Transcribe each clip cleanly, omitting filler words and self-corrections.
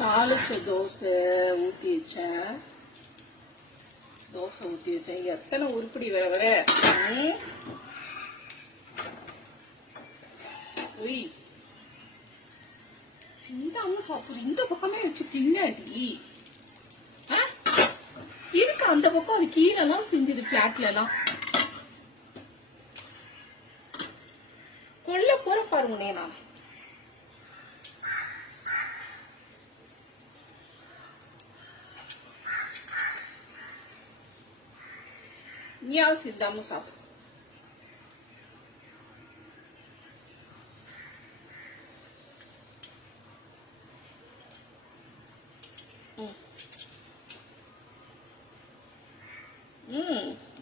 தாளிச்ச தோசை ஊற்றி வச்சேன். எத்தனை உருப்படி வர வர. இந்த அம்மா சாப்பிடு, இந்த பக்கமே வச்சு தின்னாடி. இருக்கு அந்த பக்கம், அது கீழே எல்லாம் செஞ்சுது, பிளாட்ல எல்லாம் கொல்ல போற பாருங்கண்ணே. நான் நீயாவது சிந்தாம சாப்பிடு.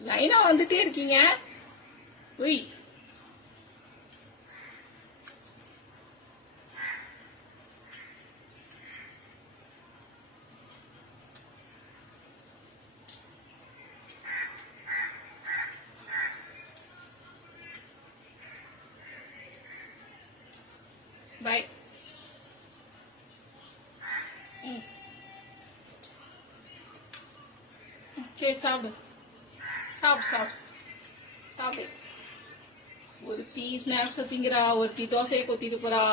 லைனா வந்துட்டே இருக்கீங்க. ஒய் பாய். சரி சாப்பிடு, சாப்பிடு. ஒரு டீ ஸ்நாக்ஸ் திங்கிறா, ஒரு டீ தோசையை கொத்திட்டு போறா.